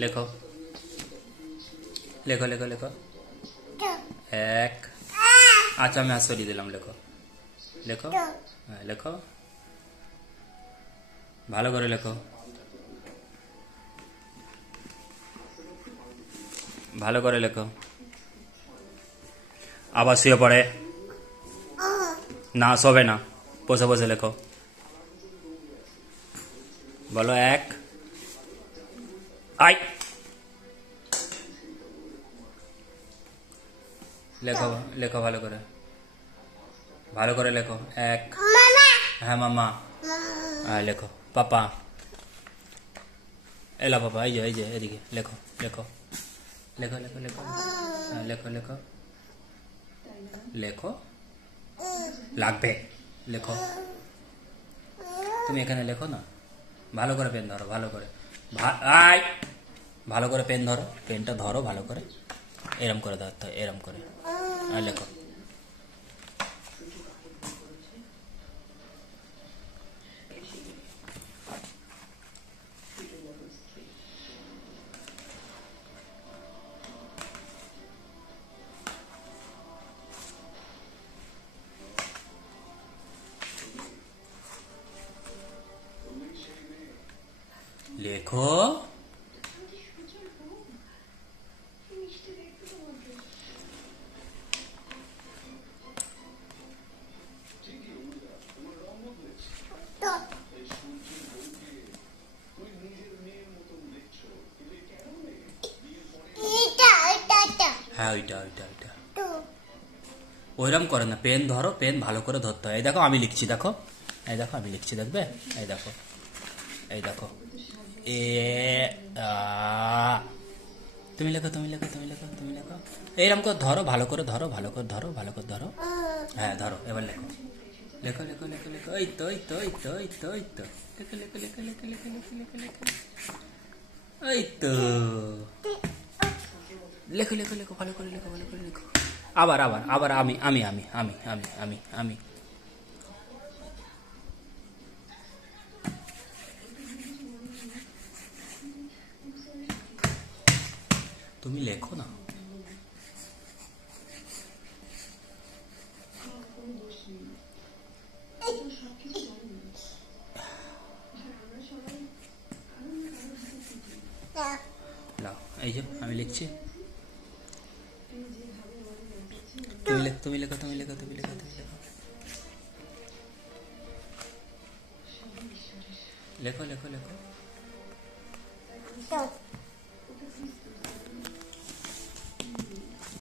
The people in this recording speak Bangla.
লেখো লেখো লেখো লেখো। এক। আচ্ছা আমি হাত সরিয়ে দিলাম। লেখো লেখো। হ্যাঁ লেখো, ভালো করে লেখো, ভালো করে লেখো। আবার শুয়ে পড়ে না, শোবে না, বসে বসে লেখো। বলো এক। আই। লেখো লেখো ভালো করে, ভালো করে লেখো। এক। হ্যাঁ মামা। হ্যাঁ লেখো। পাপা। এলা পাপা, এই যে এদিকে লেখো লেখো লেখো লেখো লেখো। হ্যাঁ লেখো লেখো লেখো, লাগবে লেখো। তুমি এখানে লেখো না, ভালো করে পেন ধরো, ভালো করে। আই। ভালো করে পেন ধরো, পেনটা ধরো ভালো করে, এরম করে ধরতে হয়, এরম করে। আর লেখো। লেখো। হ্যাঁ ওইটা ওইটা ওইটা ওইরকম করে না, পেন ধরো, পেন ভালো করে ধরতে হয়। এই দেখো আমি লিখছি, দেখো, এই দেখো আমি লিখছি, দেখবে? এই দেখো, এই দেখো। এ আ। তুমি লেখো তুমি লেখো তুমি লেখো তুমি লেখো। এইরকম করে ধরো, ভালো করে ধরো, ভালো করে ধরো, ভালো করে ধরো। হ্যাঁ ধরো, এবার লেখো লেখো লেখো লেখো লেখো। এই তো এই তো এই তো এই তো এই তো লেখো লেখো লেখো লেখো লেখো লেখো লেখো লেখো। এই তো লেখো লেখো লেখো, ভালো করে লেখো, ভালো করে লেখো। আবার আবার আবার আমি আমি আমি আমি আমি আমি আমি। তুমি লেখো না। লাও, এই যে আমি লিখছি। তুমি লেখো তুমি লেখো তুমি লেখো তুমি লেখো তুমি লেখো লেখো লেখো লেখো।